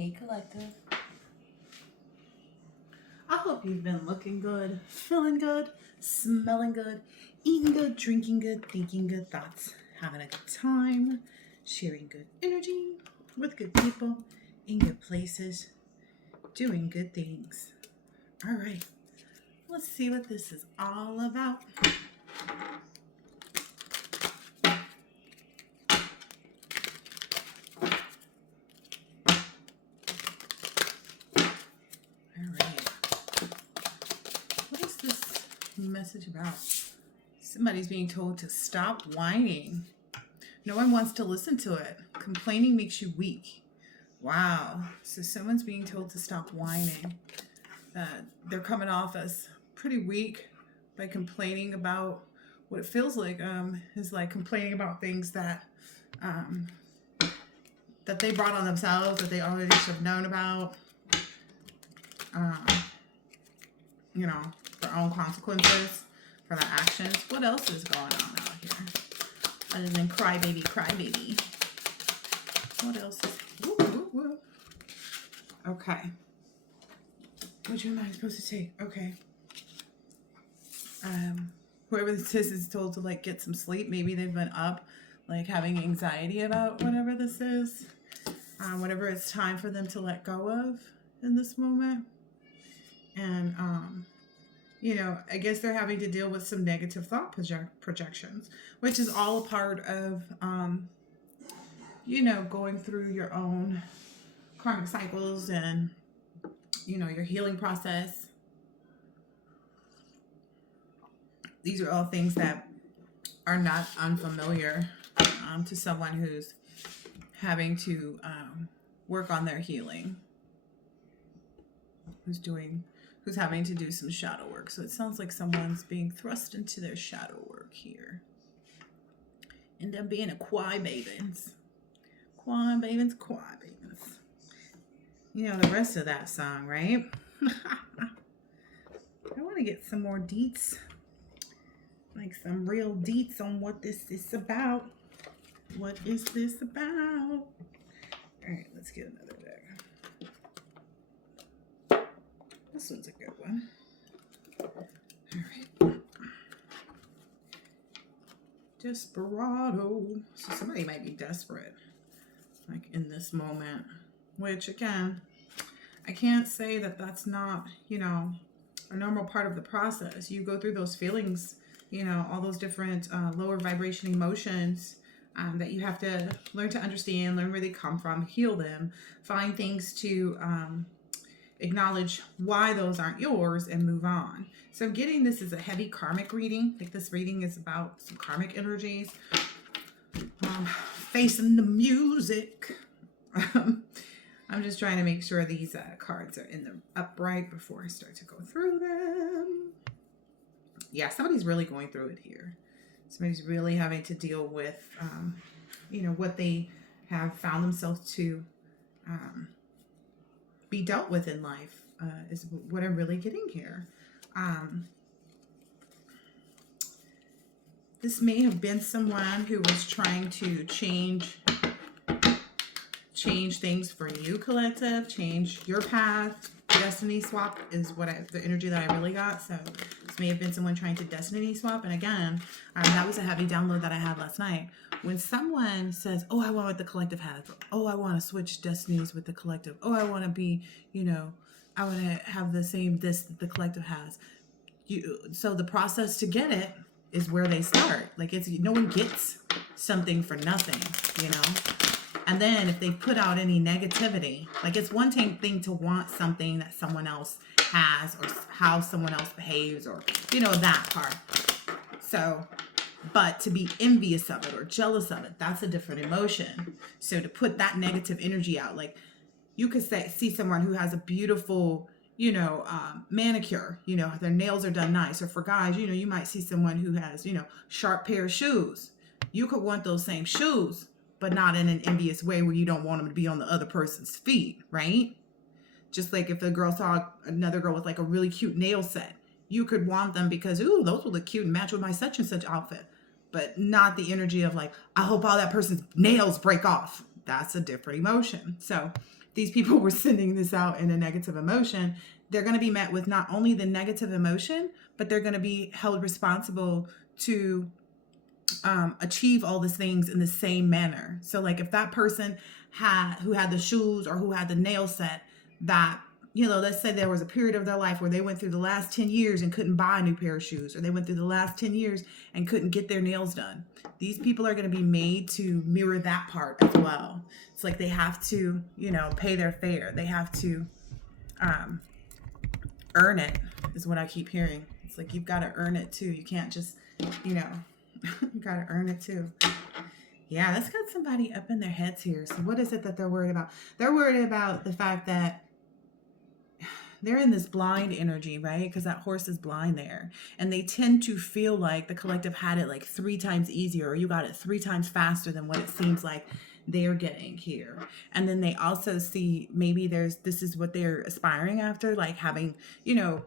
Hey, collective. I hope you've been looking good, feeling good, smelling good, eating good, drinking good, thinking good thoughts, having a good time, sharing good energy with good people in good places, doing good things. All right, let's see what this is all about. All right, what is this message about? Somebody's being told to stop whining. No one wants to listen to it. Complaining makes you weak. Wow. So someone's being told to stop whining. They're coming off as pretty weak by complaining about what it feels like is like complaining about things that that they brought on themselves, that they already should have known about. You know, their own consequences for their actions. What else is going on out here other than crybaby, crybaby? What else is... Woo, woo, woo. Okay. Which one am I supposed to take? Okay. Whoever this is told to like get some sleep. Maybe they've been up like having anxiety about whatever this is. Whatever it's time for them to let go of in this moment. And you know, I guess they're having to deal with some negative thought projections, which is all a part of you know, going through your own karmic cycles and, you know, your healing process. These are all things that are not unfamiliar to someone who's having to work on their healing, who's having to do some shadow work. So it sounds like someone's being thrust into their shadow work here. And them being a crybabies. Crybabies, crybabies. You know the rest of that song, right? I want to get some more deets. Like some real deets on what this is about. What is this about? Alright, let's get another deck. This one's a good one. Alright. Desperado. So somebody might be desperate. Like in this moment. Which again, I can't say that that's not, you know, a normal part of the process. You go through those feelings, you know, all those different lower vibration emotions that you have to learn to understand, learn where they come from, heal them, find things to acknowledge why those aren't yours and move on. So I'm getting this as a heavy karmic reading. Like this reading is about some karmic energies. Facing the music. I'm just trying to make sure these cards are in the upright before I start to go through them. Yeah, somebody's really going through it here. Somebody's really having to deal with, you know, what they have found themselves to be dealt with in life is what I'm really getting here. This may have been someone who was trying to change things for you, collective, change your path. Destiny swap is the energy that I really got. So this may have been someone trying to destiny swap. And again, that was a heavy download that I had last night. When someone says, oh, I want what the collective has. Oh, I want to switch destinies with the collective. Oh, I want to be, you know, I want to have the same this that the collective has. So the process to get it is where they start. Like no one gets something for nothing, you know. And then if they put out any negativity, like it's one thing to want something that someone else has or how someone else behaves or, you know, that part. So, but to be envious of it or jealous of it, that's a different emotion. So to put that negative energy out, like you could see someone who has a beautiful, you know, manicure, you know, their nails are done nice. Or for guys, you know, you might see someone who has, you know, sharp pair of shoes. You could want those same shoes, but not in an envious way where you don't want them to be on the other person's feet, right? Just like if a girl saw another girl with like a really cute nail set, you could want them because, ooh, those will look cute and match with my such and such outfit. But not the energy of like, I hope all that person's nails break off. That's a different emotion. So these people were sending this out in a negative emotion. They're going to be met with not only the negative emotion, but they're going to be held responsible to achieve all these things in the same manner. So like if that person who had the shoes or who had the nail set that, you know, let's say there was a period of their life where they went through the last 10 years and couldn't buy a new pair of shoes, or they went through the last 10 years and couldn't get their nails done. These people are going to be made to mirror that part as well. It's like they have to, you know, pay their fare. They have to earn it, is what I keep hearing. It's like you've got to earn it too. You can't just, you know, you got to earn it too. Yeah, that's got somebody up in their heads here. So what is it that they're worried about? They're worried about the fact that they're in this blind energy, right? Because that horse is blind there. And they tend to feel like the collective had it like 3 times easier, or you got it 3 times faster than what it seems like they're getting here. And then they also see maybe this is what they're aspiring after, like having, you know,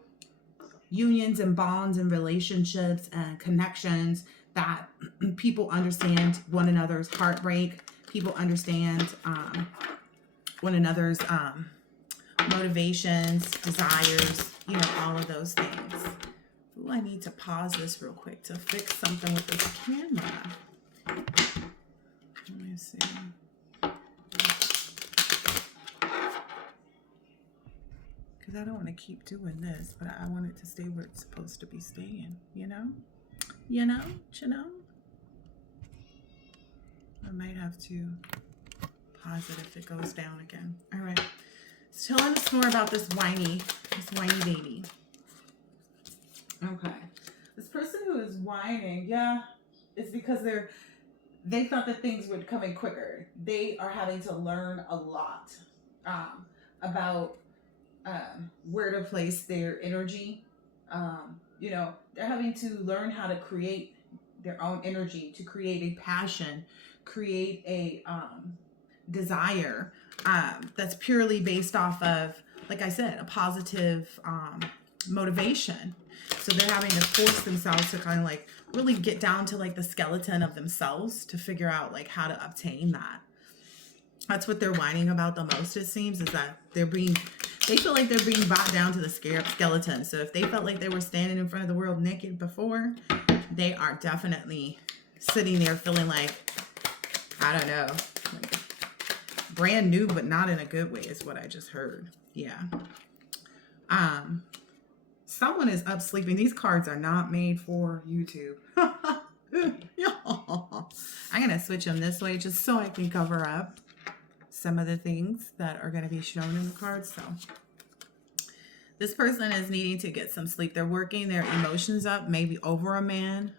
unions and bonds and relationships and connections that people understand one another's heartbreak. People understand one another's motivations, desires, you know, all of those things. Ooh, I need to pause this real quick to fix something with this camera. Let me see. Because I don't want to keep doing this, but I want it to stay where it's supposed to be staying, you know? You know? I might have to pause it if it goes down again. All right. So telling us more about this whiny baby. Okay. This person who is whining, yeah, it's because they thought that things would come in quicker. They are having to learn a lot about where to place their energy. You know, they're having to learn how to create their own energy, to create a passion, create a desire that's purely based off of, like I said, a positive motivation. So they're having to force themselves to kind of like really get down to like the skeleton of themselves to figure out like how to obtain that. That's what they're whining about the most, it seems, is that they feel like they're being brought down to the skeleton. So if they felt like they were standing in front of the world naked before, they are definitely sitting there feeling like, I don't know, like brand new, but not in a good way is what I just heard. Yeah. Someone is up sleeping. These cards are not made for YouTube. I'm going to switch them this way just so I can cover up some of the things that are going to be shown in the cards. So this person is needing to get some sleep. They're working their emotions up, maybe over a man.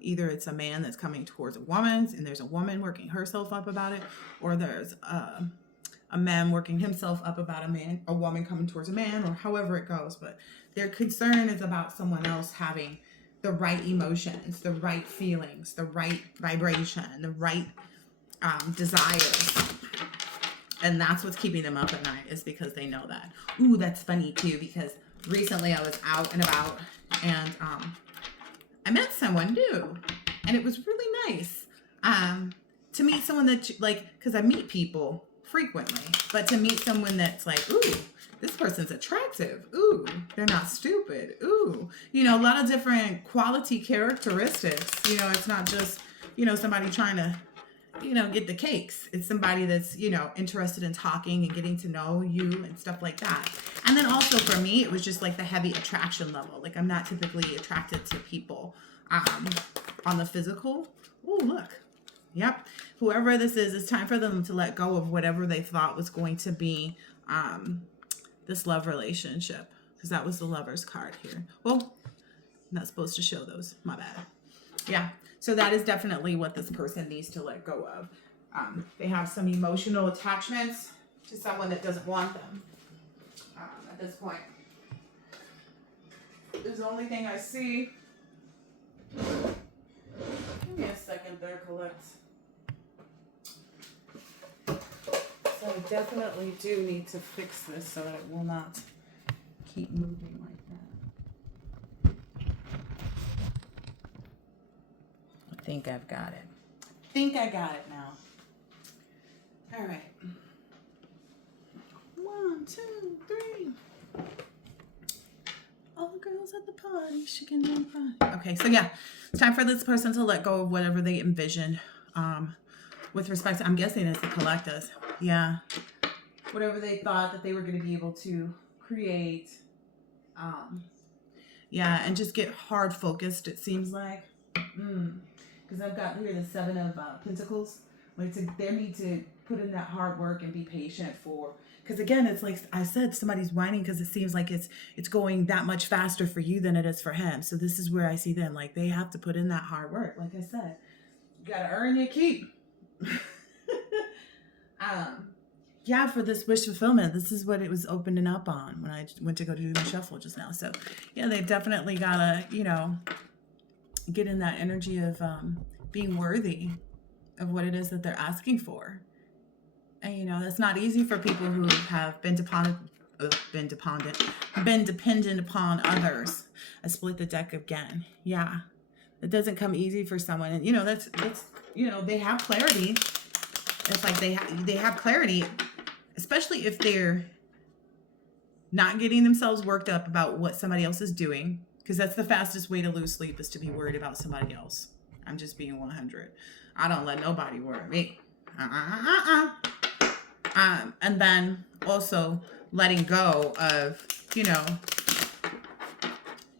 Either it's a man that's coming towards a woman and there's a woman working herself up about it, or there's a man working himself up about a woman coming towards a man, or however it goes. But their concern is about someone else having the right emotions, the right feelings, the right vibration, the right desires. And that's what's keeping them up at night, is because they know that. Ooh, that's funny too, because recently I was out and about and I met someone new, and it was really nice to meet someone that, like, because I meet people frequently, but to meet someone that's like, ooh, this person's attractive. Ooh, they're not stupid. Ooh, you know, a lot of different quality characteristics. You know, it's not just, you know, somebody trying to, you know, get the cakes. It's somebody that's, you know, interested in talking and getting to know you and stuff like that. And then also for me, it was just like the heavy attraction level. Like I'm not typically attracted to people on the physical. Oh, look. Yep. Whoever this is, it's time for them to let go of whatever they thought was going to be this love relationship, because that was the Lover's card here. Well, I'm not supposed to show those. My bad. Yeah. So that is definitely what this person needs to let go of. They have some emotional attachments to someone that doesn't want them at this point. This is the only thing I see. Give me a second there, Colette. So I definitely do need to fix this so that it will not keep moving like that. I think I've got it. I think I got it now. All right. 1, 2, 3. All the girls at the party, shaking their body. Okay, so yeah, it's time for this person to let go of whatever they envisioned. With respect to, I'm guessing it's the collectives. Yeah. Whatever they thought that they were going to be able to create. Yeah, and just get hard focused, it seems like. Because I've got here the 7 of Pentacles. Like they need to put in that hard work and be patient for. Because again, it's like I said, somebody's whining because it seems like it's going that much faster for you than it is for him. So this is where I see them. Like they have to put in that hard work. Like I said, you got to earn your keep. Yeah, for this wish fulfillment, this is what it was opening up on when I went to go do the shuffle just now. So yeah, they've definitely got to, get in that energy of being worthy of what it is that they're asking for. And that's not easy for people who have been dependent upon others. I split the deck again. Yeah, it doesn't come easy for someone, and that's they have clarity. It's like they have clarity, especially if they're not getting themselves worked up about what somebody else is doing, because that's the fastest way to lose sleep, is to be worried about somebody else. I'm just being 100. I don't let nobody worry me. And then also letting go of,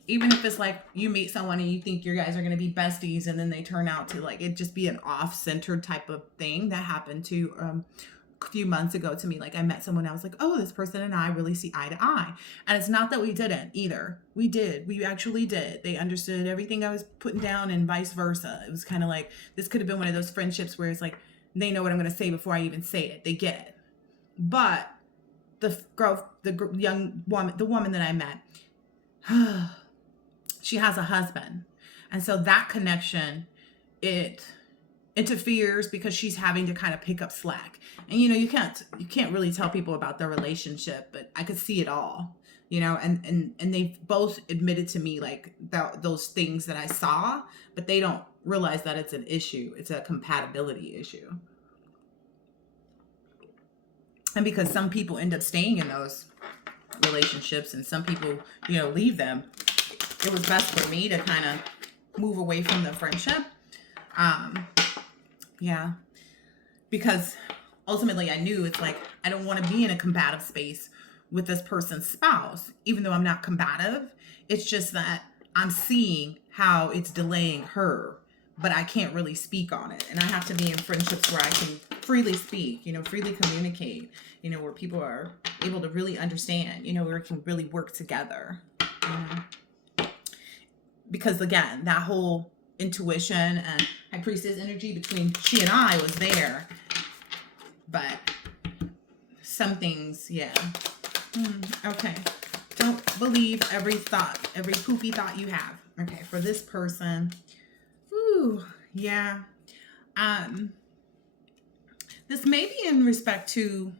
even if it's like you meet someone and you think you guys are going to be besties, and then they turn out to like it just be an off-centered type of thing. That happened to a few months ago to me. Like I met someone, I was like, oh, this person and I really see eye to eye. And it's not that we didn't either. We actually did. They understood everything I was putting down and vice versa. It was kind of like, this could have been one of those friendships where it's like, they know what I'm going to say before I even say it. They get it. But the woman that I met, she has a husband. And so that connection, it interferes because she's having to kind of pick up slack. And you can't really tell people about their relationship, but I could see it all. And they both admitted to me like those things that I saw, but they don't realize that it's an issue. It's a compatibility issue. And because some people end up staying in those relationships and some people, leave them, it was best for me to kind of move away from the friendship. Yeah, because ultimately I knew it's like, I don't want to be in a combative space with this person's spouse, even though I'm not combative. It's just that I'm seeing how it's delaying her, but I can't really speak on it. And I have to be in friendships where I can freely speak, freely communicate, where people are able to really understand, where we can really work together. Because again, that whole intuition and High Priestess energy between she and I was there. But some things, yeah. Okay. Don't believe every poopy thought you have. Okay, for this person. Ooh, yeah. This may be in respect to,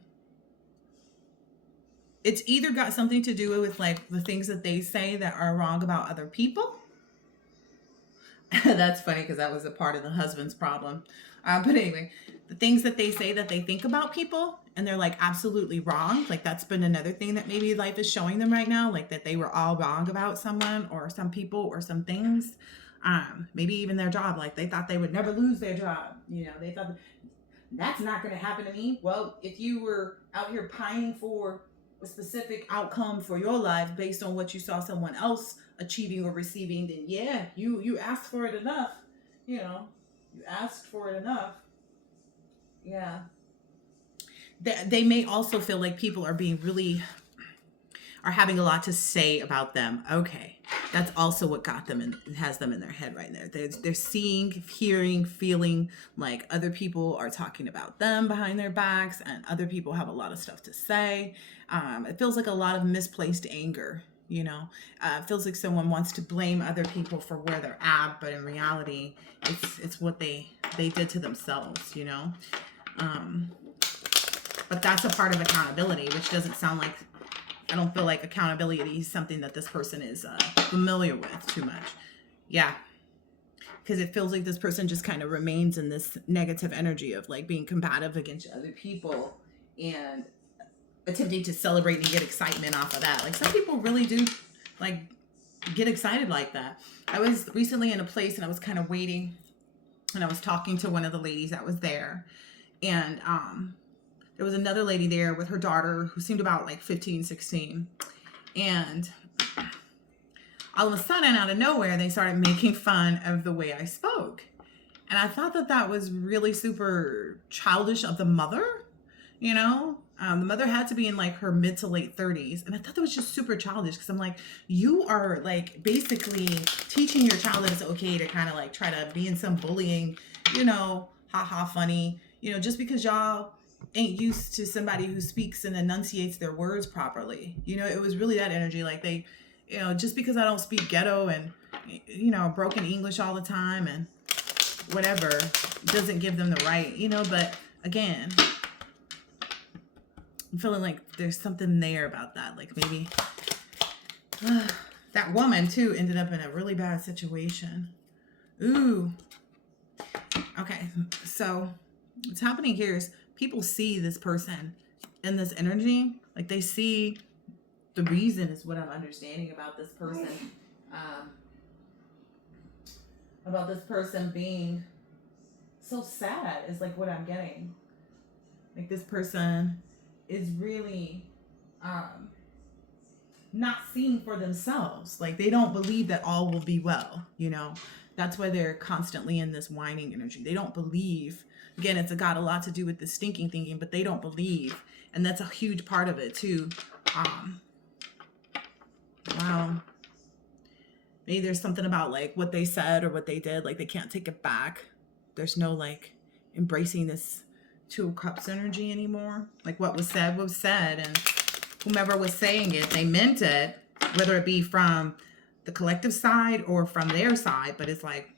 it's either got something to do with like the things that they say that are wrong about other people. That's funny because that was a part of the husband's problem. But anyway, the things that they say that they think about people and they're like absolutely wrong. Like that's been another thing that maybe life is showing them right now. Like that they were all wrong about someone or some people or some things. Maybe even their job. Like they thought they would never lose their job. They thought that's not going to happen to me. Well, if you were out here pining for a specific outcome for your life based on what you saw someone else achieving or receiving, then yeah, you asked for it enough. You asked for it enough. Yeah. They may also feel like people are are having a lot to say about them. Okay. That's also what got them and has them in their head right there. They're seeing, hearing, feeling like other people are talking about them behind their backs and other people have a lot of stuff to say. It feels like a lot of misplaced anger. It feels like someone wants to blame other people for where they're at, but in reality, it's what they did to themselves, But that's a part of accountability, which doesn't sound like, I don't feel like accountability is something that this person is familiar with too much. Yeah. because it feels like this person just kind of remains in this negative energy of like being combative against other people and attempting to celebrate and get excitement off of that. Like some people really do like get excited like that. I was recently in a place and I was kind of waiting and I was talking to one of the ladies that was there, and there was another lady there with her daughter who seemed about like 15, 16, and all of a sudden out of nowhere they started making fun of the way I spoke, and I thought that that was really super childish of the mother. You know, the mother had to be in like her mid to late 30s. And I thought that was just super childish because I'm like, you are like basically teaching your child that it's okay to kind of like try to be in some bullying, you know, haha funny, you know, just because y'all ain't used to somebody who speaks and enunciates their words properly. You know, it was really that energy. Like they, you know, just because I don't speak ghetto and, you know, broken English all the time and whatever doesn't give them the right, you know, but again, I'm feeling like there's something there about that. Like maybe that woman too ended up in a really bad situation. Ooh. Okay. So what's happening here is people see this person in this energy. Like they see the reason is what I'm understanding about this person. About this person being so sad is like what I'm getting. Like this person is really not seeing for themselves. Like they don't believe that all will be well, you know. That's why they're constantly in this whining energy. They don't believe. Again, it's got a lot to do with the stinking thinking, but they don't believe. And that's a huge part of it too. Wow. Maybe there's something about like what they said or what they did, like they can't take it back. There's no like embracing this Two of Cups energy anymore. Like what was said, and whomever was saying it, they meant it, whether it be from the collective side or from their side. But it's like,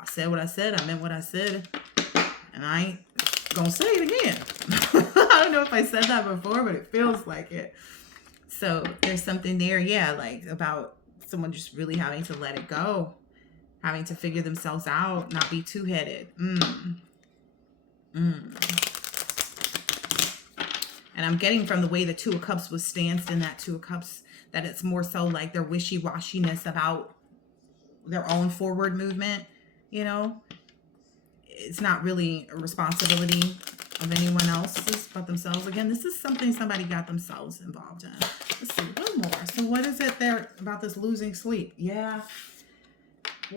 I said what I said, I meant what I said, and I ain't gonna say it again. I don't know if I said that before, but it feels like it. So there's something there, yeah, like about someone just really having to let it go, having to figure themselves out, not be two-headed. And I'm getting from the way the Two of Cups was stanced in that Two of Cups that it's more so like their wishy-washiness about their own forward movement, you know. It's not really a responsibility of anyone else's but themselves. Again, this is something somebody got themselves involved in. Let's see, one more. So what is it there about this losing sleep? Yeah.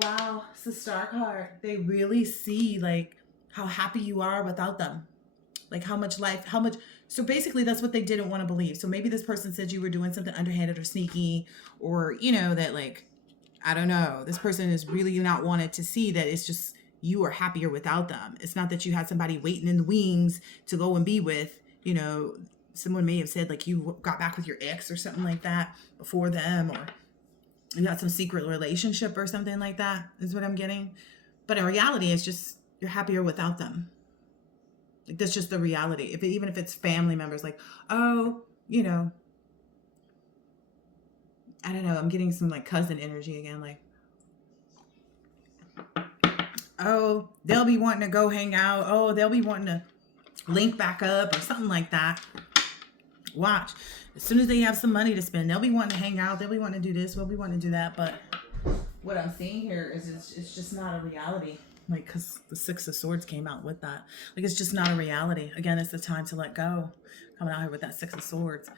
Wow, it's the Star card. They really see like how happy you are without them. Like how much life, so basically that's what they didn't want to believe. So maybe this person said you were doing something underhanded or sneaky, or, you know, that like, I don't know, this person is really not wanted to see that it's just you are happier without them. It's not that you had somebody waiting in the wings to go and be with, you know, someone may have said like you got back with your ex or something like that before them, or you got some secret relationship or something like that is what I'm getting. But in reality, it's just you're happier without them. Like that's just the reality. Even if it's family members, like, oh, you know, I don't know. I'm getting some like cousin energy again. Like, oh, they'll be wanting to go hang out. Oh, they'll be wanting to link back up or something like that. Watch. As soon as they have some money to spend, they'll be wanting to hang out. They'll be wanting to do this. They'll be wanting to do that. But what I'm seeing here is it's just not a reality. Like, because the Six of Swords came out with that. Like, it's just not a reality. Again, it's the time to let go. Coming out here with that Six of Swords.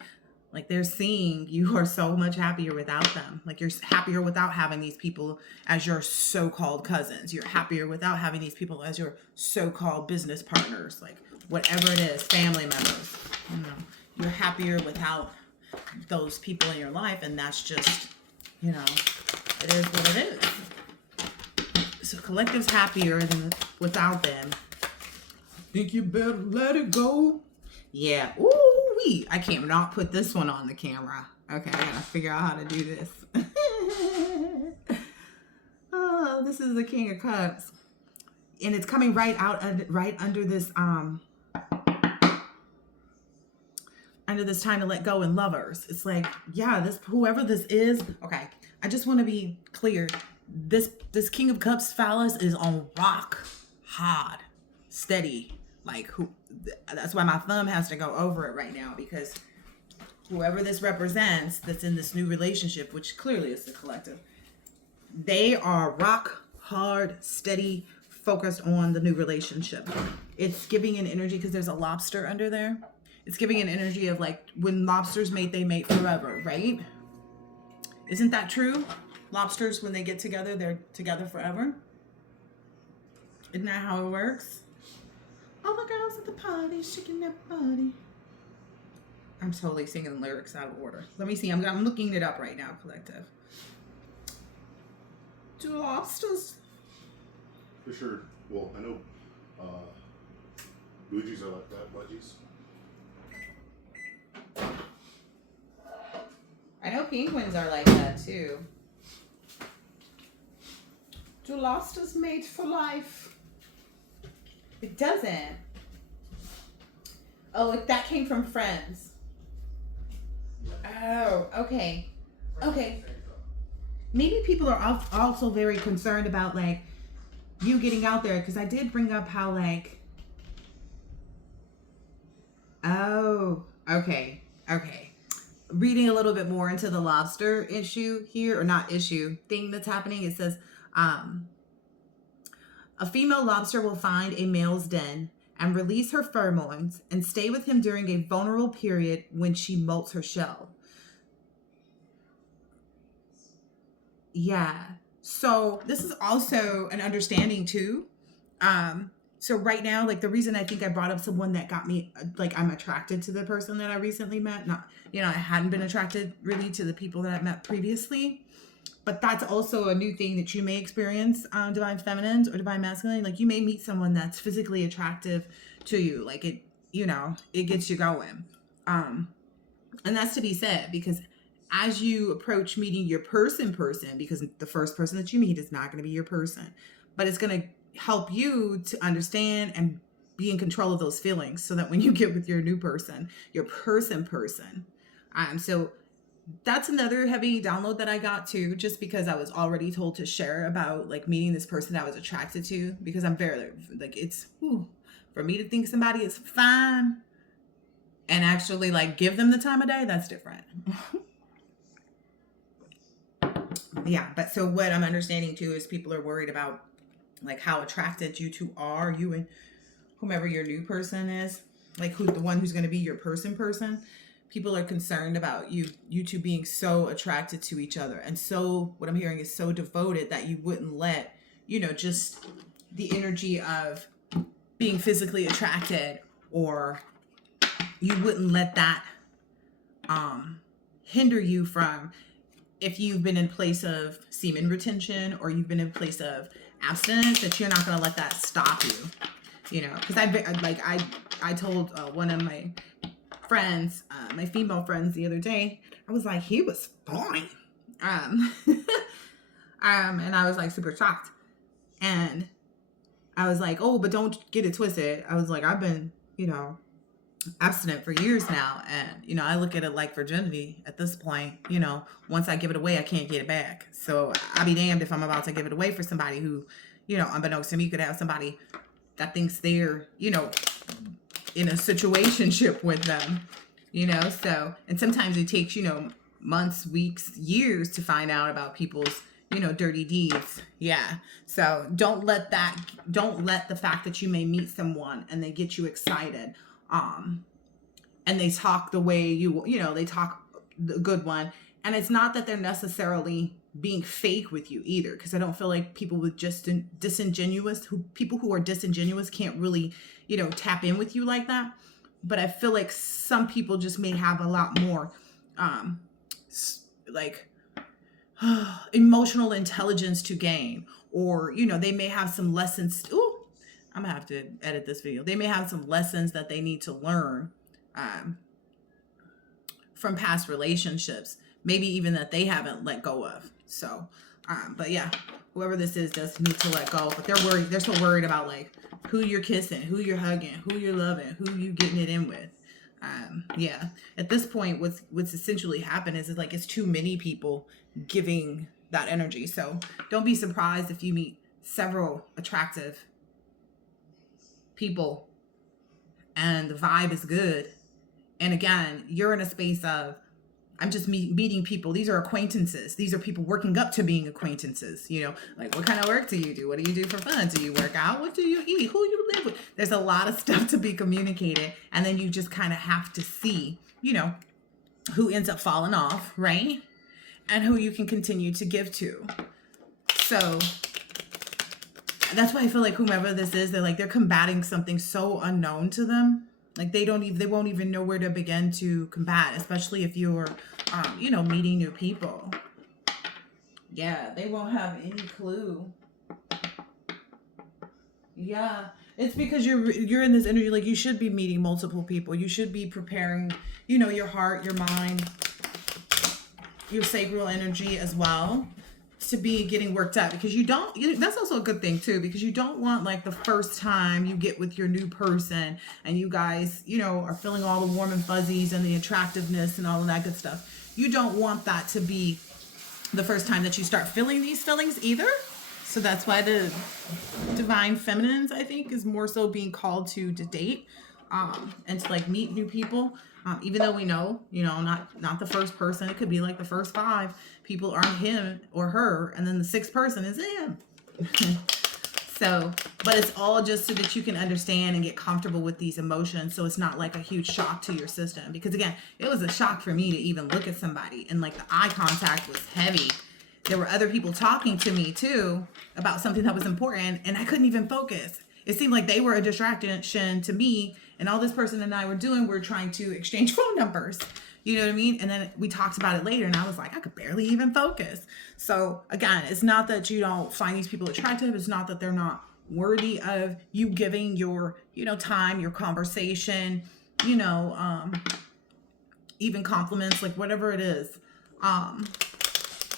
Like, they're seeing you are so much happier without them. Like, you're happier without having these people as your so-called cousins. You're happier without having these people as your so-called business partners. Like, whatever it is, family members. You know, you're happier without those people in your life. And that's just, you know, it is what it is. So collective's happier than without them. Think you better let it go? Yeah. Ooh, I can't not put this one on the camera. Okay, I gotta figure out how to do this. Oh, this is the King of Cups. And it's coming right under this under this time to let go in Lovers. It's like, yeah, whoever this is, okay, I just want to be clear. This King of Cups phallus is on rock hard, steady. Like who? That's why my thumb has to go over it right now, because whoever this represents that's in this new relationship, which clearly is the collective, they are rock hard, steady, focused on the new relationship. It's giving an energy, because there's a lobster under there. It's giving an energy of like when lobsters mate, they mate forever, right? Isn't that true? Lobsters, when they get together, they're together forever. Isn't that how it works? All the girls at the party shaking their body. I'm totally singing the lyrics out of order. Let me see. I'm looking it up right now, collective. Do lobsters? For sure. Well, I know Luigi's are like that, budgies. I know penguins are like that too. Do lobsters mate for life? It doesn't. Oh, that came from Friends. Oh, okay. Okay. Maybe people are also very concerned about like you getting out there, because I did bring up how like, oh, okay. Reading a little bit more into the lobster issue here, or not issue, thing that's happening, it says, a female lobster will find a male's den and release her pheromones and stay with him during a vulnerable period when she molts her shell. Yeah. So this is also an understanding too. So right now, like the reason I think I brought up someone that got me, like I'm attracted to the person that I recently met. Not, I hadn't been attracted really to the people that I've met previously. But that's also a new thing that you may experience, divine feminines or divine masculine. Like you may meet someone that's physically attractive to you. Like it, it gets you going. And that's to be said, because as you approach meeting your person, because the first person that you meet is not going to be your person, but it's going to help you to understand and be in control of those feelings, so that when you get with your new person, your person. So that's another heavy download that I got too, just because I was already told to share about like meeting this person I was attracted to, because I'm very like, it's for me to think somebody is fine and actually like give them the time of day, that's different. Yeah, but so what I'm understanding too is people are worried about like how attracted you two are, you and whomever your new person is, like who's the one who's going to be your person. People are concerned about you two being so attracted to each other, and so what I'm hearing is so devoted that you wouldn't let just the energy of being physically attracted, or you wouldn't let that hinder you from, if you've been in place of semen retention or you've been in place of abstinence, that you're not going to let that stop you, because I told one of my friends, my female friends, the other day, I was like, he was fine. And I was like super shocked, and I was like, oh, but don't get it twisted. I was like, I've been, abstinent for years now, and I look at it like virginity at this point. Once I give it away, I can't get it back. So I'll be damned if I'm about to give it away for somebody who, unbeknownst to me, could have somebody that thinks they're in a situationship with them, so, and sometimes it takes months, weeks, years to find out about people's dirty deeds. Yeah. So don't let the fact that you may meet someone and they get you excited, and they talk the way they talk the good one. And it's not that they're necessarily being fake with you either, because I don't feel like people with just people who are disingenuous can't really, tap in with you like that. But I feel like some people just may have a lot more, emotional intelligence to gain, or, they may have some lessons. Ooh, I'm gonna have to edit this video. They may have some lessons that they need to learn from past relationships, maybe even that they haven't let go of. So, but yeah, whoever this is does need to let go, but they're worried. They're so worried about like who you're kissing, who you're hugging, who you're loving, who you getting it in with. Yeah, at this point, what's essentially happened is like it's too many people giving that energy. So don't be surprised if you meet several attractive people and the vibe is good. And again, you're in a space of, I'm just meeting people. These are acquaintances. These are people working up to being acquaintances. You know, like, what kind of work do you do? What do you do for fun? Do you work out? What do you eat? Who you live with? There's a lot of stuff to be communicated. And then you just kind of have to see, you know, who ends up falling off, right? And who you can continue to give to. So that's why I feel like whomever this is, they're combating something so unknown to them. Like they won't even know where to begin to combat, especially if you're, you know, meeting new people. Yeah, they won't have any clue. Yeah, it's because you're in this energy. Like, you should be meeting multiple people. You should be preparing, you know, your heart, your mind, your sacral energy as well, to be getting worked up, because that's also a good thing too, because you don't want, like, the first time you get with your new person and you guys, you know, are feeling all the warm and fuzzies and the attractiveness and all of that good stuff. You don't want that to be the first time that you start feeling these feelings either. So that's why the divine feminines, I think, is more so being called to date, and to, like, meet new people. Even though we know, you know, not the first person, it could be like the first 5 people aren't him or her, and then the 6th person is him. So, but it's all just so that you can understand and get comfortable with these emotions, so it's not like a huge shock to your system. Because again, it was a shock for me to even look at somebody, and like the eye contact was heavy. There were other people talking to me too about something that was important, and I couldn't even focus. It seemed like they were a distraction to me, and all this person and I were doing, we're trying to exchange phone numbers. You know what I mean? And then we talked about it later, and I was like, I could barely even focus. So again, it's not that you don't find these people attractive. It's not that they're not worthy of you giving your, you know, time, your conversation, you know, even compliments, like whatever it is.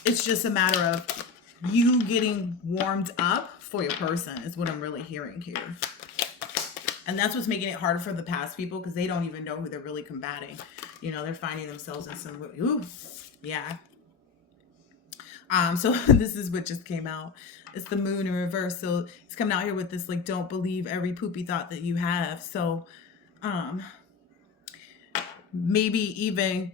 It's just a matter of you getting warmed up for your person is what I'm really hearing here. And that's what's making it harder for the past people, because they don't even know who they're really combating. You know, they're finding themselves in some, ooh, yeah. So this is what just came out. It's the moon in reverse. So it's coming out here with this, like, don't believe every poopy thought that you have. So, maybe even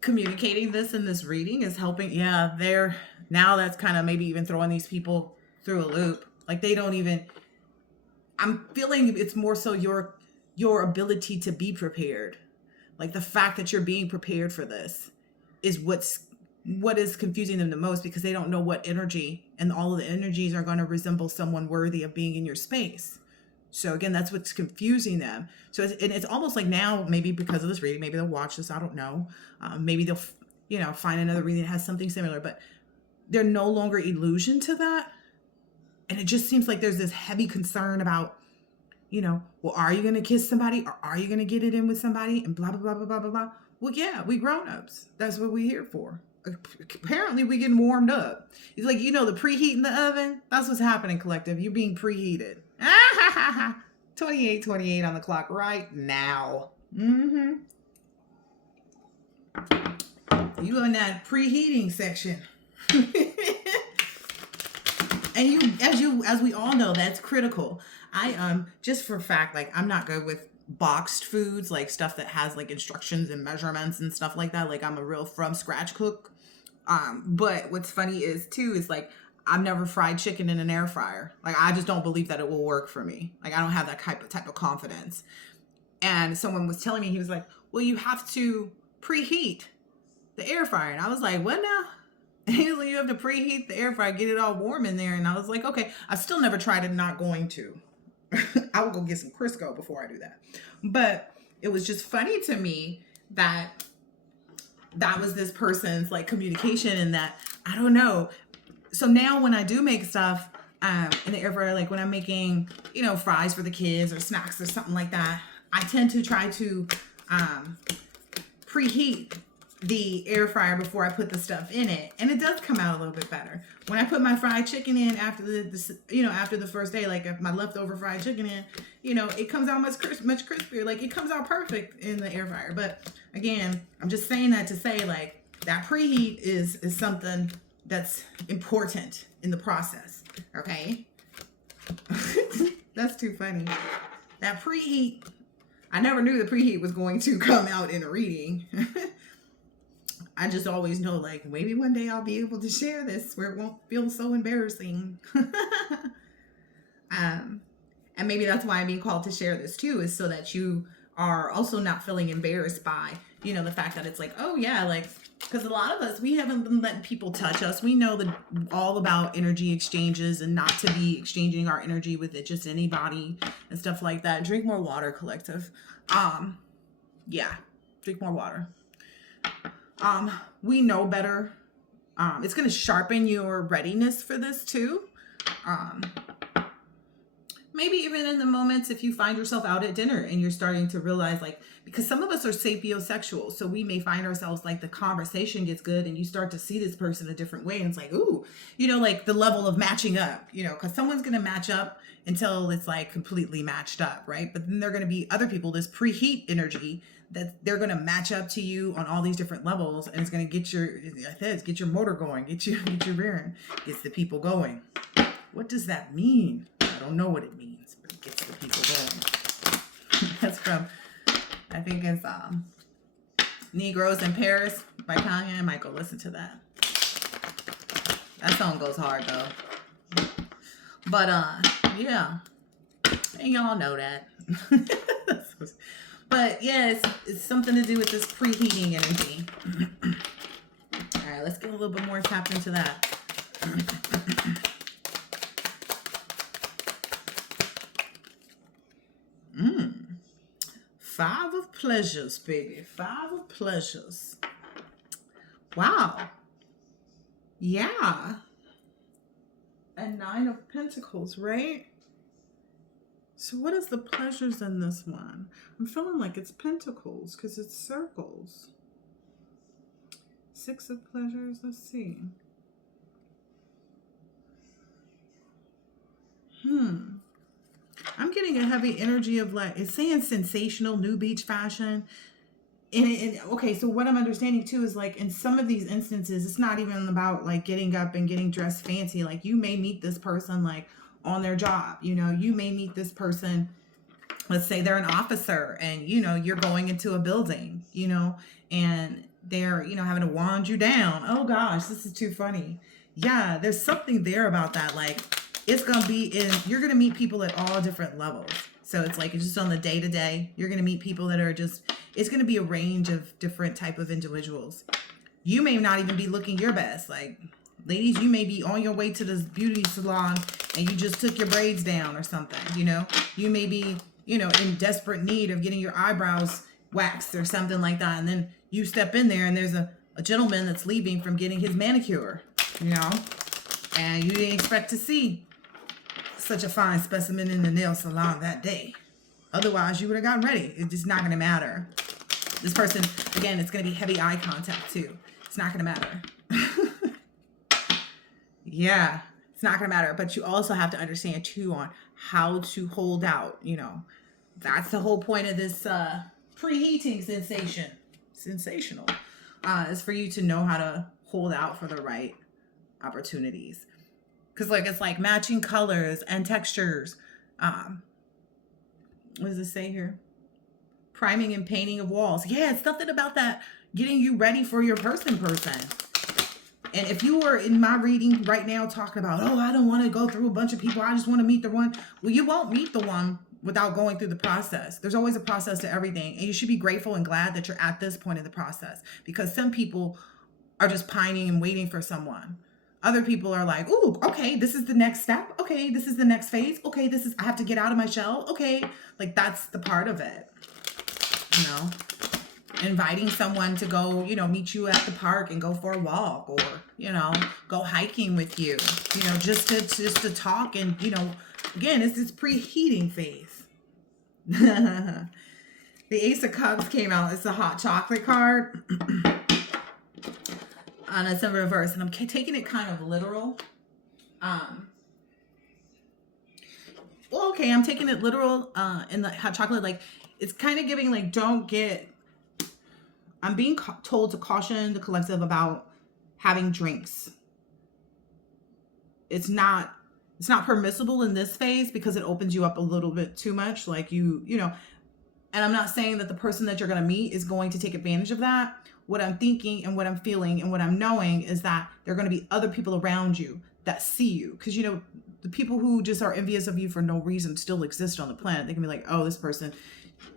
communicating this in this reading is helping. Yeah, now that's kind of maybe even throwing these people through a loop. Like, they don't even, I'm feeling it's more so your ability to be prepared. Like, the fact that you're being prepared for this is what is confusing them the most, because they don't know what energy, and all of the energies are going to resemble someone worthy of being in your space. So again, that's what's confusing them. So it's almost like now, maybe because of this reading, maybe they'll watch this, I don't know. Maybe they'll, you know, find another reading that has something similar, but they're no longer illusion to that. And it just seems like there's this heavy concern about, you know, well, are you going to kiss somebody, or are you going to get it in with somebody, and blah, blah, blah, blah, blah, blah, blah. Well, yeah, we grown-ups. That's what we're here for. Apparently we getting warmed up. It's like, you know, the preheat in the oven. That's what's happening, collective. You're being preheated. 28:28 on the clock right now. You in that preheating section. And as we all know, that's critical. I just for a fact, like, I'm not good with boxed foods, like stuff that has like instructions and measurements and stuff like that. Like, I'm a real from scratch cook. But what's funny is like, I've never fried chicken in an air fryer. Like, I just don't believe that it will work for me. Like, I don't have that type of confidence. And someone was telling me, he was like, well, you have to preheat the air fryer. And I was like, what now? And he was like, you have to preheat the air fryer, get it all warm in there. And I was like, okay, I still never tried it, not going to. I will go get some Crisco before I do that. But it was just funny to me that was this person's, like, communication, and that, I don't know. So now when I do make stuff in the air fryer, like when I'm making, you know, fries for the kids or snacks or something like that, I tend to try to preheat the air fryer before I put the stuff in it, and it does come out a little bit better. When I put my fried chicken in after after the first day, like my leftover fried chicken in, you know, it comes out much crispier. Like, it comes out perfect in the air fryer. But again, I'm just saying that to say, like, that preheat is something that's important in the process. Okay. That's too funny. That preheat, I never knew the preheat was going to come out in a reading. I just always know, like, maybe one day I'll be able to share this where it won't feel so embarrassing. And maybe that's why I'm being called to share this too, is so that you are also not feeling embarrassed by, you know, the fact that it's like, oh yeah, like, because a lot of us, we haven't been letting people touch us. We know all about energy exchanges and not to be exchanging our energy with it, just anybody and stuff like that. Drink more water, collective. Yeah, drink more water. We know better. It's going to sharpen your readiness for this too. Maybe even in the moments if you find yourself out at dinner and you're starting to realize, like, because some of us are sapiosexual, so we may find ourselves like the conversation gets good and you start to see this person a different way, and it's like, ooh, you know, like the level of matching up, you know, because someone's going to match up until it's like completely matched up, right? But then there are going to be other people, this preheat energy, that they're going to match up to you on all these different levels, and it's going to get your motor going, get your rearing, gets the people going. What does that mean? I don't know what it means, but it gets the people going. That's from, I think it's Negroes in Paris by Kanye. I might go listen to that. That song goes hard though. But yeah, and y'all know that. But yeah, it's something to do with this preheating energy. All right, let's get a little bit more tapped into that. Five of pleasures, baby. Five of pleasures. Wow. Yeah. And Nine of Pentacles, right? So what is the pleasures in this one? I'm feeling like it's Pentacles because it's circles. Six of pleasures. Let's see. I'm getting a heavy energy of, like, it's saying sensational, new beach fashion. And okay, so what I'm understanding too is, like, in some of these instances, it's not even about like getting up and getting dressed fancy. Like, you may meet this person like on their job, you know, you may meet this person, let's say they're an officer and, you know, you're going into a building, you know, and they're, you know, having to wand you down. Oh gosh, this is too funny. Yeah, there's something there about that. Like, it's going to be you're going to meet people at all different levels. So it's like, it's just on the day to day, you're going to meet people that are just, it's going to be a range of different type of individuals. You may not even be looking your best. Like, ladies, you may be on your way to this beauty salon and you just took your braids down or something, you know, you may be, you know, in desperate need of getting your eyebrows waxed or something like that. And then you step in there and there's a gentleman that's leaving from getting his manicure, you know, and you didn't expect to see such a fine specimen in the nail salon that day. Otherwise, you would have gotten ready. It's just not going to matter. This person, again, it's going to be heavy eye contact too. It's not going to matter. Yeah, it's not going to matter. But you also have to understand too on how to hold out. You know, that's the whole point of this preheating sensation. Sensational. Is for you to know how to hold out for the right opportunities. Because, like, it's like matching colors and textures. What does it say here? Priming and painting of walls. Yeah, it's something about that getting you ready for your person. And if you were in my reading right now talking about, oh, I don't want to go through a bunch of people, I just want to meet the one. Well, you won't meet the one without going through the process. There's always a process to everything. And you should be grateful and glad that you're at this point in the process. Because some people are just pining and waiting for someone. Other people are like, ooh, okay, this is the next step. Okay, this is the next phase. Okay, I have to get out of my shell. Okay, like, that's the part of it. You know, inviting someone to go, you know, meet you at the park and go for a walk, or, you know, go hiking with you, you know, just to talk. And, you know, again, it's this preheating phase. The Ace of Cups came out. It's a hot chocolate card. And it's in reverse, and I'm taking it kind of literal. Well, okay, I'm taking it literal in the hot chocolate. Like, it's kind of giving, like, I'm being told to caution the collective about having drinks it's not permissible in this phase because it opens you up a little bit too much. Like you know, and I'm not saying that the person that you're going to meet is going to take advantage of that. What I'm thinking and what I'm feeling and what I'm knowing is that there are going to be other people around you that see you. Because, you know, the people who just are envious of you for no reason still exist on the planet. They can be like, oh, this person,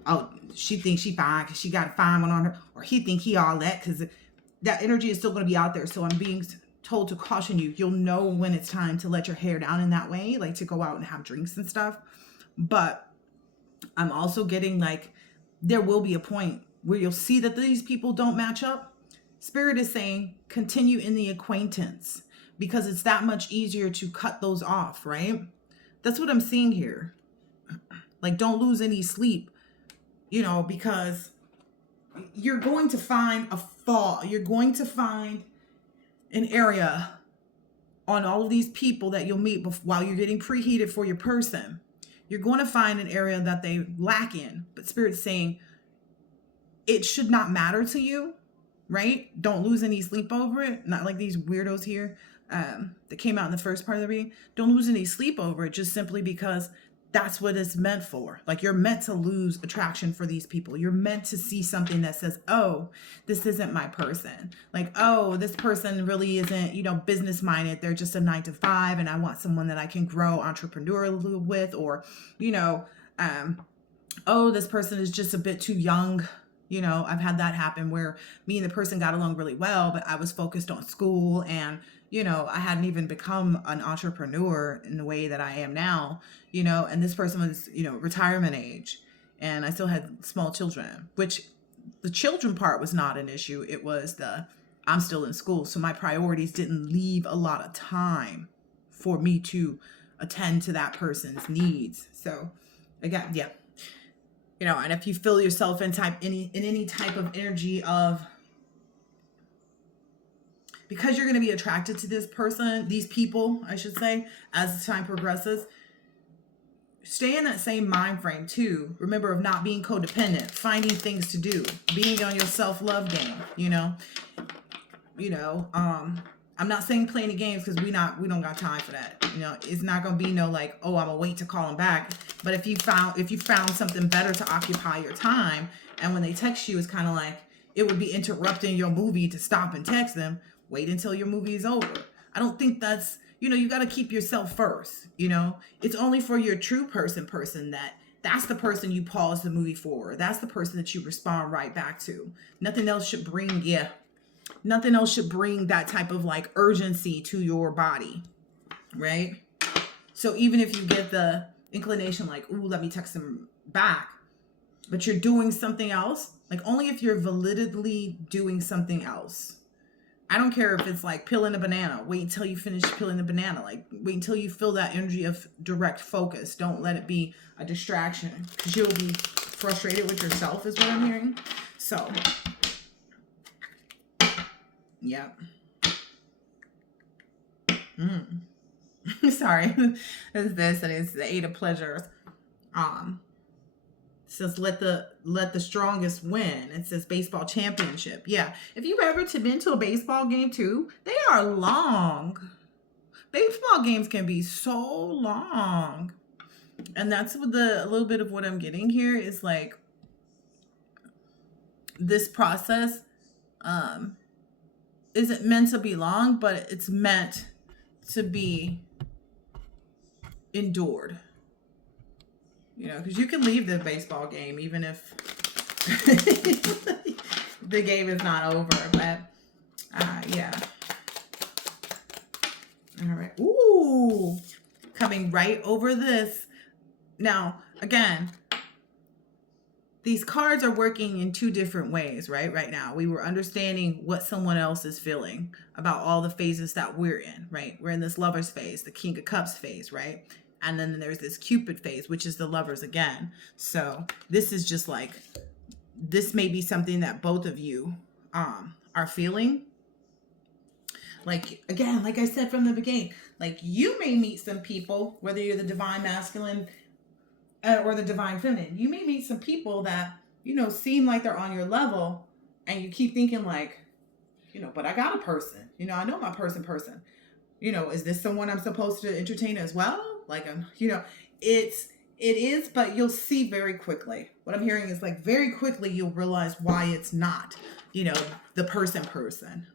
oh, she thinks she fine because she got a fine one on her. Or he think he all that, because that energy is still going to be out there. So I'm being told to caution you. You'll know when it's time to let your hair down in that way, like to go out and have drinks and stuff. But I'm also getting like, there will be a point where you'll see that these people don't match up. Spirit is saying continue in the acquaintance because it's that much easier to cut those off, right? That's what I'm seeing here. Like, don't lose any sleep, you know, because you're going to find a fall. You're going to find an area on all of these people that you'll meet while you're getting preheated for your person. You're going to find an area that they lack in, but Spirit's saying it should not matter to you, right? Don't lose any sleep over it. Not like these weirdos here that came out in the first part of the reading. Don't lose any sleep over it just simply because that's what it's meant for. Like, you're meant to lose attraction for these people. You're meant to see something that says, oh, this isn't my person. Like, oh, this person really isn't, you know, business minded. They're just a 9-to-5 and I want someone that I can grow entrepreneurially with. Or, you know, oh, this person is just a bit too young. You know, I've had that happen where me and the person got along really well, but I was focused on school and, you know, I hadn't even become an entrepreneur in the way that I am now, you know, and this person was, you know, retirement age and I still had small children, which the children part was not an issue. It was I'm still in school. So my priorities didn't leave a lot of time for me to attend to that person's needs. So again, yeah. You know, and if you feel yourself in any type of energy of, because you're going to be attracted to this person, these people, I should say, as time progresses, stay in that same mind frame too. Remember, of not being codependent, finding things to do, being on your self-love game, you know, I'm not saying play any games because we don't got time for that. You know, it's not gonna be no like, oh, I'm gonna wait to call them back. But if you found something better to occupy your time, and when they text you, it's kind of like it would be interrupting your movie to stop and text them. Wait until your movie is over. I don't think that's, you know, you got to keep yourself first. You know, it's only for your true person that's the person you pause the movie for. That's the person that you respond right back to. Nothing else should bring that type of like urgency to your body, right? So even if you get the inclination like, ooh, let me text them back, but you're doing something else, like only if you're validly doing something else. I don't care if it's like peeling a banana. Wait until you finish peeling the banana. Like, wait until you feel that energy of direct focus. Don't let it be a distraction because you'll be frustrated with yourself is what I'm hearing. So, yeah. Sorry. It's this and it's the 8 of pleasures. It says let the strongest win. It says baseball championship. Yeah. If you've ever been to a baseball game too, they are long. Baseball games can be so long. And that's what a little bit of what I'm getting here is like this process isn't meant to be long, but it's meant to be endured. You know, because you can leave the baseball game even if the game is not over. But yeah. All right. Ooh, coming right over this. Now, again, these cards are working in 2 different ways, right? Right now, we were understanding what someone else is feeling about all the phases that we're in, right? We're in this Lovers phase, the King of Cups phase, right? And then there's this Cupid phase, which is the Lovers again. So this is just like, this may be something that both of you are feeling. Like, again, like I said from the beginning, like you may meet some people, whether you're the divine masculine or the divine feminine, you may meet some people that, you know, seem like they're on your level and you keep thinking like, you know, but I got a person, you know, I know my person. Is this someone I'm supposed to entertain as well? Like, it is, but you'll see very quickly. What I'm hearing is like very quickly you'll realize why it's not, the person.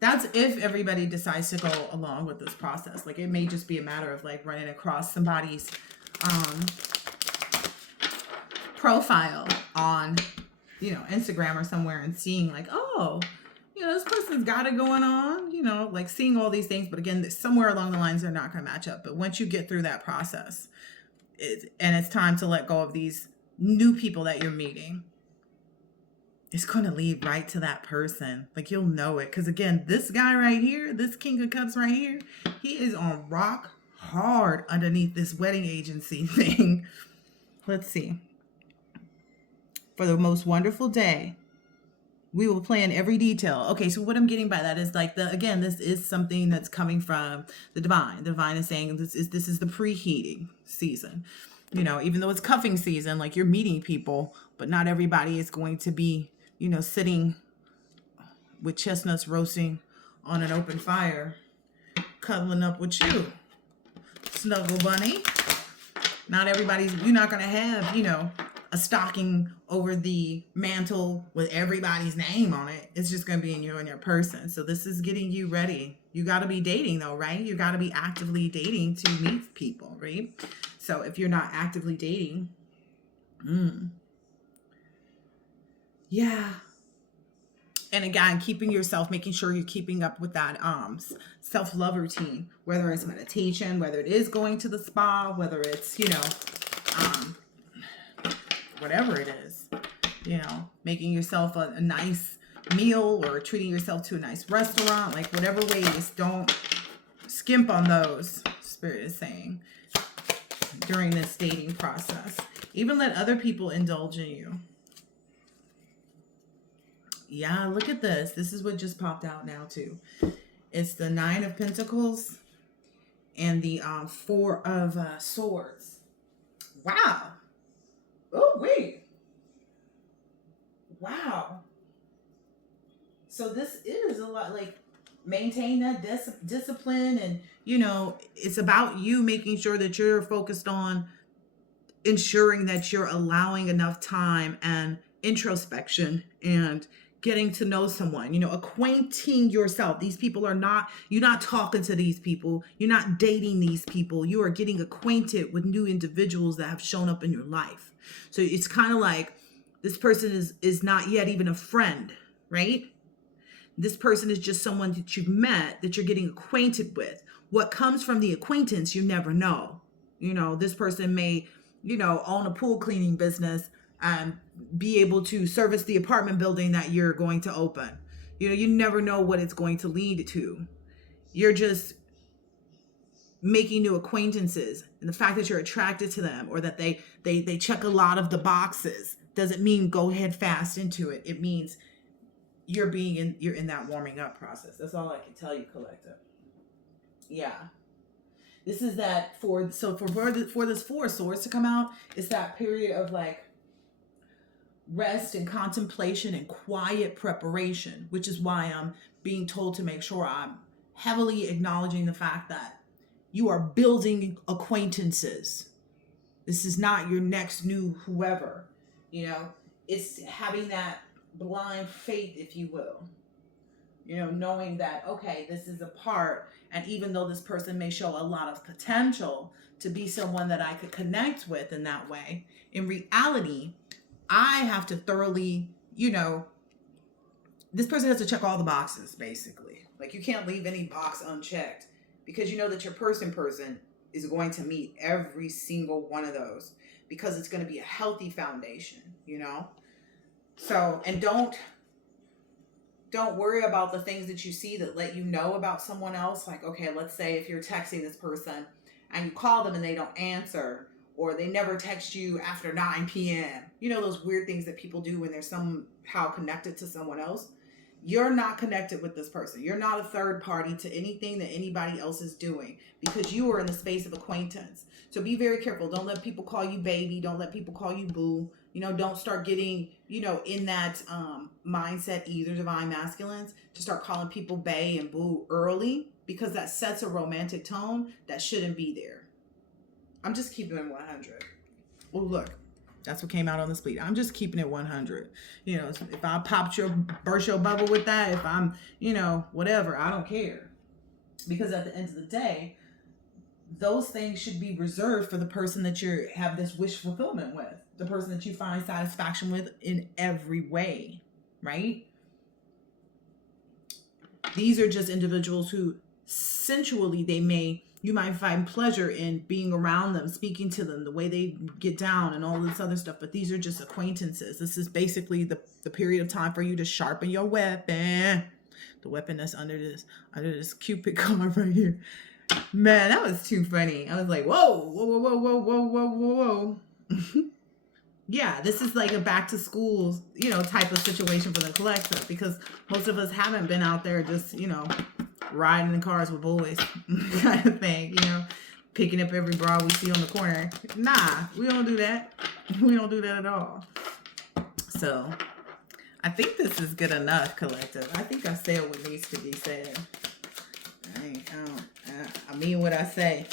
That's if everybody decides to go along with this process. Like, it may just be a matter of like running across somebody's profile on, Instagram or somewhere and seeing like, oh, this person's got it going on, like seeing all these things. But again, somewhere along the lines, they're not going to match up. But once you get through that process, and it's time to let go of these new people that you're meeting, it's going to lead right to that person. Like, you'll know it. Because again, this guy right here, this King of Cups right here, he is on rock hard underneath this wedding agency thing. Let's see. For the most wonderful day, we will plan every detail. Okay, so what I'm getting by that is like this is something that's coming from the divine. The divine is saying this is the preheating season. Even though it's cuffing season, like you're meeting people, but not everybody is going to be, sitting with chestnuts roasting on an open fire, cuddling up with you, snuggle bunny. Not everybody's, you're not going to have, a stocking over the mantle with everybody's name on it. It's just going to be in you and your person. So this is getting you ready. You got to be dating though, right? You got to be actively dating to meet people, right? So if you're not actively dating, yeah. And again, keeping yourself, making sure you're keeping up with that self-love routine, whether it's meditation, whether it is going to the spa, whether it's, whatever it is, making yourself a nice meal or treating yourself to a nice restaurant, like whatever ways, don't skimp on those, Spirit is saying, during this dating process. Even let other people indulge in you. Yeah, look at this. This is what just popped out now too. It's the 9 of Pentacles and the 4 of Swords. Wow. Oh, wait. Wow. So this is a lot like maintain that discipline, and it's about you making sure that you're focused on ensuring that you're allowing enough time and introspection and getting to know someone, acquainting yourself. These people are not, you're not talking to these people. You're not dating these people. You are getting acquainted with new individuals that have shown up in your life. So it's kind of like this person is not yet even a friend, right? This person is just someone that you've met, that you're getting acquainted with. What comes from the acquaintance, you never know. This person may, own a pool cleaning business and be able to service the apartment building that you're going to open. You never know what it's going to lead to. You're just making new acquaintances, and the fact that you're attracted to them or that they check a lot of the boxes doesn't mean go head fast into it. It means you're in that warming up process. That's all I can tell you, collective. Yeah. This is that for this 4 of Swords to come out, it's that period of like rest and contemplation and quiet preparation, which is why I'm being told to make sure I'm heavily acknowledging the fact that you are building acquaintances. This is not your next new whoever, it's having that blind faith, if you will, knowing that, okay, this is a part. And even though this person may show a lot of potential to be someone that I could connect with in that way, in reality, I have to thoroughly, this person has to check all the boxes, basically. Like, you can't leave any box unchecked, because you know that your person is going to meet every single one of those, because it's going to be a healthy foundation, So, and don't worry about the things that you see that let you know about someone else. Like, okay, let's say if you're texting this person and you call them and they don't answer, or they never text you after 9 p.m. Those weird things that people do when they're somehow connected to someone else. You're not connected with this person. You're not a third party to anything that anybody else is doing, because you are in the space of acquaintance. So be very careful. Don't let people call you baby. Don't let people call you boo. You know, don't start getting, you know, in that mindset, either divine masculines, to start calling people bae and boo early, because that sets a romantic tone that shouldn't be there. I'm just keeping it 100. Oh, look, that's what came out on the split. I'm just keeping it 100. You know, if I burst your bubble with that, if I'm, you know, whatever, I don't care. Because at the end of the day, those things should be reserved for the person that you have this wish fulfillment with, the person that you find satisfaction with in every way, right? These are just individuals who sensually you might find pleasure in being around them, speaking to them, the way they get down and all this other stuff. But these are just acquaintances. This is basically the period of time for you to sharpen your weapon. The weapon that's under this Cupid card right here. Man, that was too funny. I was like, whoa, whoa, whoa, whoa, whoa, whoa, whoa, whoa. Yeah, this is like a back to school, you know, type of situation for the collective, because most of us haven't been out there just, you know, riding in cars with boys kind of thing, you know, picking up every bra we see on the corner. Nah, we don't do that. We don't do that at all. So I think this is good enough, collective. I think I said what needs to be said. I mean what I say.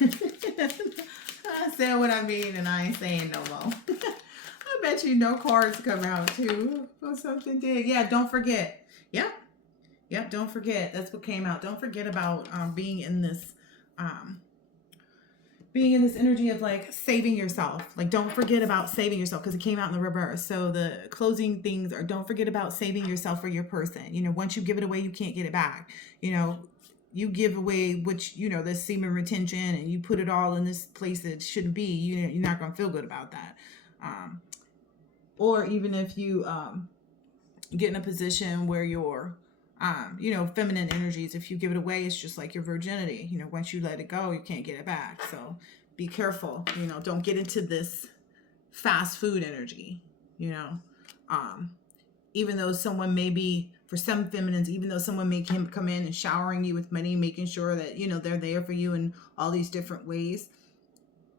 I said what I mean, and I ain't saying no more. I bet you no cards come out too or something big. Yeah, don't forget. Yep, don't forget. That's what came out. Don't forget about being in this energy of like saving yourself. Like, don't forget about saving yourself, because it came out in the reverse. So the closing things are, don't forget about saving yourself for your person. You know, once you give it away, you can't get it back. You know, you give away, which, you know, this semen retention, and you put it all in this place that shouldn't be, you're not going to feel good about that. Or even if you get in a position where you're, you know, feminine energies, if you give it away, it's just like your virginity. You know, once you let it go, you can't get it back. So be careful, you know, don't get into this fast food energy, you know. Even though someone may be, for some feminines, even though someone may come in and showering you with money, making sure that, you know, they're there for you in all these different ways.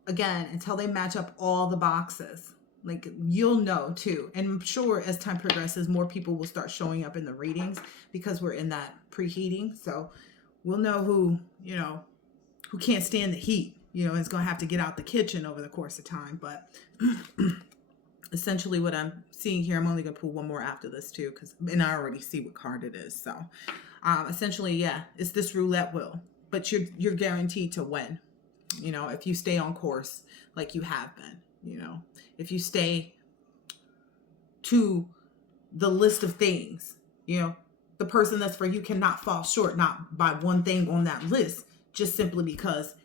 Again, until they match up all the boxes, like, you'll know too. And I'm sure as time progresses, more people will start showing up in the readings, because we're in that preheating. So we'll know who, you know, who can't stand the heat, you know, is going to have to get out the kitchen over the course of time. But essentially what I'm seeing here, I'm only going to pull one more after this too, and I already see what card it is. So essentially, yeah, it's this roulette wheel, but you're guaranteed to win, you know, if you stay on course like you have been, you know, if you stay to the list of things, you know, the person that's for you cannot fall short, not by one thing on that list, just simply because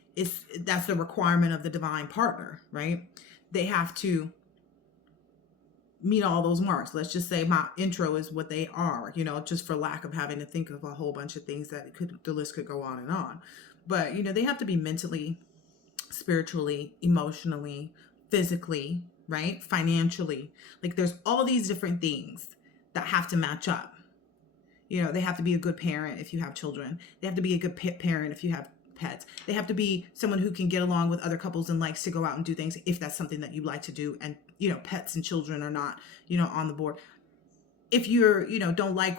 that's the requirement of the divine partner, right? They have to meet all those marks. Let's just say my intro is what they are, you know, just for lack of having to think of a whole bunch of things that the list could go on and on. But, you know, they have to be mentally, spiritually, emotionally, physically, right? Financially. Like, there's all these different things that have to match up. You know, they have to be a good parent if you have children. They have to be a good parent if you have pets. They have to be someone who can get along with other couples and likes to go out and do things if that's something that you like to do. And, you know, pets and children are not, you know, on the board. If you're, you know, don't like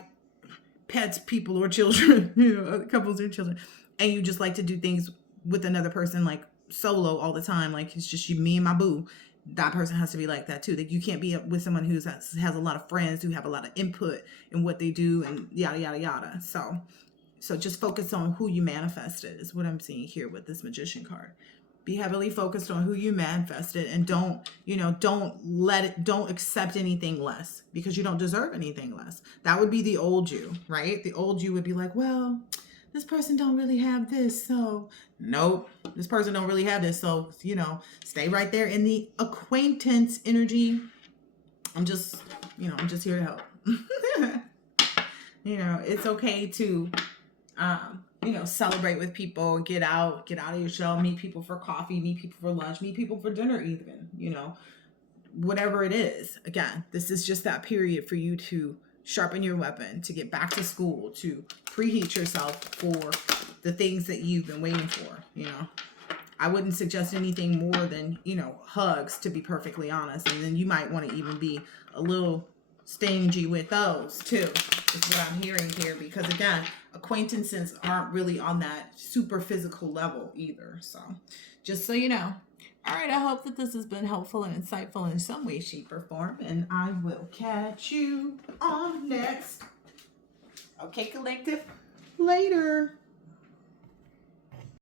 pets, people, or children, you know, other couples and children, and you just like to do things with another person, like solo all the time, like it's just you, me, and my boo, that person has to be like that too. That you can't be with someone who has a lot of friends, who have a lot of input in what they do, and yada, yada, yada. So just focus on who you manifested is what I'm seeing here with this Magician card. Be heavily focused on who you manifested, and don't accept anything less, because you don't deserve anything less. That would be the old you, right? The old you would be like, well, this person don't really have this, so nope, this person don't really have this, so, you know, stay right there in the acquaintance energy. I'm just here to help. You know, it's okay to you know, celebrate with people, get out of your shell, meet people for coffee, meet people for lunch, meet people for dinner even, you know, whatever it is. Again, this is just that period for you to sharpen your weapon, to get back to school, to preheat yourself for the things that you've been waiting for, you know. I wouldn't suggest anything more than, you know, hugs, to be perfectly honest. And then you might want to even be a little stingy with those too, is what I'm hearing here, because again, acquaintances aren't really on that super physical level either. So just so you know. All right, I hope that this has been helpful and insightful in some way, shape, or form, and I will catch you on next. Okay, collective, later.